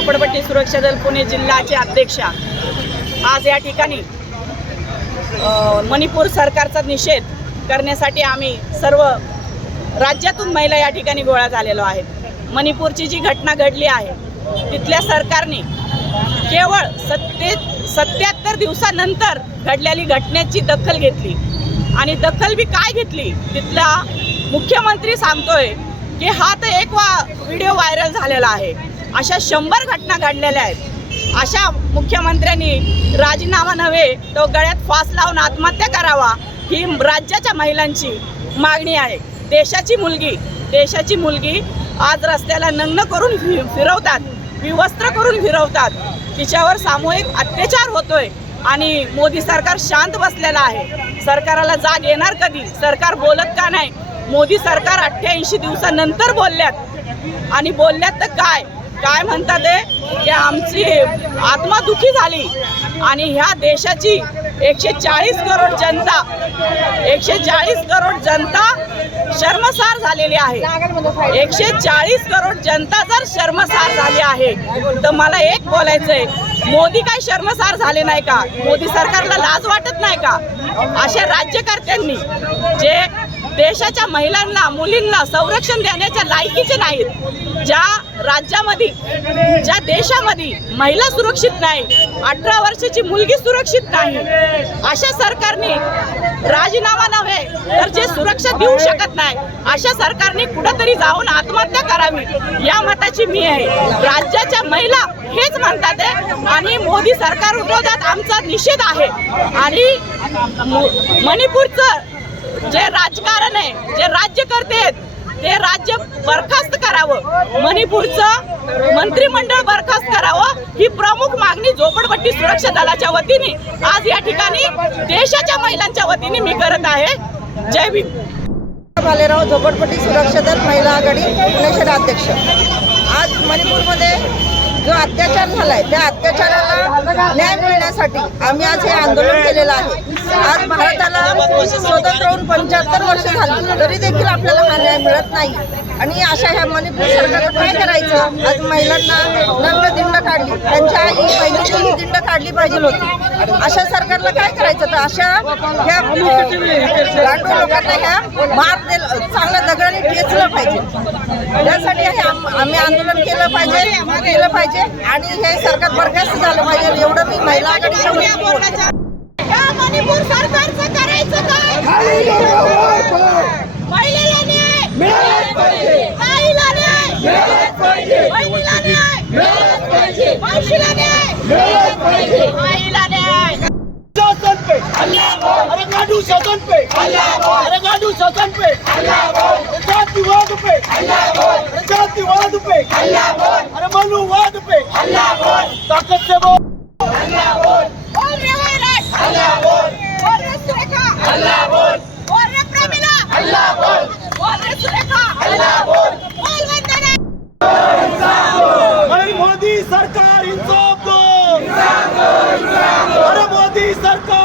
झोपडपट्टी सुरक्षा दल पुणे जिल्ह्याचे अध्यक्षा. आज या ठिकाणी मणिपूर सरकारचा निषेध करण्यासाठी आम्ही सर्व राज्यातून महिला या ठिकाणी गोळा झालेलो आहेत. मणिपूरची जी घटना घडली आहे तिथल्या सरकारने केवळ सत्ते सत्याहत्तर दिवसानंतर घडलेली घटनेची दखल घेतली. आणि दखल बी काय घेतली तिथला मुख्यमंत्री सांगतोय की हा तर एक वा व्हिडिओ व्हायरल झालेला आहे. अशा शंभर घटना घडलेल्या आहेत. अशा मुख्यमंत्र्यांनी राजीनामा नव्हे तो गळ्यात फास लावून आत्महत्या करावा ही राज्याच्या महिलांची मागणी आहे. देशाची मुलगी देशाची मुलगी आज रस्त्याला नग्न करून फिरवतात विवस्त्र करून फिरवतात. तिच्यावर सामूहिक अत्याचार होतोय आणि मोदी सरकार शांत बसलेलं आहे. सरकाराला जाग येणार कधी? सरकार बोलत का नाही? मोदी सरकार अठ्ठ्याऐंशी दिवसानंतर बोलल्यात. आणि बोलल्यात तर काय? काय म्हणतात ते? की आमची आत्मा दुखी झाली. आणि ह्या देशाची एकशे चाळीस करोड जनता एकशे चाळीस करोड जनता शर्मसार झालेली आहे. एकशे चाळीस करोड जनता जर शर्मसार झाली आहे तर मला एक बोलायचंय मोदी काय शर्मसार झाले नाही का? मोदी सरकारला लाज वाटत नाही का? अशा राज्यकर्त्यांनी जे देशाच्या महिलांना मुलींना संरक्षण देण्याच्या लायकीचे नाहीत. ज्या राज्यामध्ये ज्या देशामध्ये महिला सुरक्षित नाही अठरा वर्षाची मुलगी सुरक्षित नाही अशा सरकारने राजीनामा नव्हे तर जे सुरक्षा देऊ शकत नाही अशा सरकारने कुठंतरी जाऊन आत्महत्या करावी या मताची मी आहे. राज्याच्या महिला हेच म्हणतात आहे आणि मोदी सरकार विरोधात आमचा निषेध आहे. आणि मणिपूरचं जे राजकारण आहे जे राज्यकर्ते करते ते राज्य बरखास्त करावं. मणिपूरचं मंत्रिमंडळ बरखास्त करावं ही प्रमुख मागणी झोपडपट्टी सुरक्षा दलाच्या वतीने आज या ठिकाणी देशाच्या महिलांच्या वतीने मी करत आहे. जय भीम. भालेराव झोपडपट्टी सुरक्षा दल महिला आघाडी पुणे शहराध्यक्ष आज मणिपूरमध्ये जो अत्याचार झालाय त्या अत्याचाराला न्याय मिळण्यासाठी आम्ही आज हे आंदोलन केलेलं आहे. आज भारताला स्वतंत्र होऊन पंच्याहत्तर वर्ष झाली तरी देखील आपल्याला हा न्याय मिळत नाही. आणि अशा ह्या मणिपूर सरकारला काय करायचं? आज महिलांना नग्न दिंड काढली. त्यांच्या आई बहिणीची दिंड काढली पाहिजे होती. अशा सरकारला काय करायचं? तर अशा ह्या लांडू लोकांना ह्या मार चांगला पाहिजे त्यासाठी हे आम- आम्ही आंदोलन केलं पाहिजे केलं पाहिजे आणि हे सरकार बरखास्त झालं पाहिजे एवढं मी महिला. या मणिपूर सरकारचं करायचं काय महिलेला न्याय पे अल्लाह बोल जातिवाद पे. अल्लाह बोल अरे मनुवाद पे. अल्लाह बोल ताकत से बोल. अल्लाह बोल और रवैराज अल्लाह बोल और सुरेखा. अल्लाह बोल और प्रमिला. अल्लाह बोल और सुरेखा. अल्लाह बोल बोल वंदना इंसान बोल अरे मोदी सरकार इंसान बोल इंसान बोल अरे मोदी सरकार।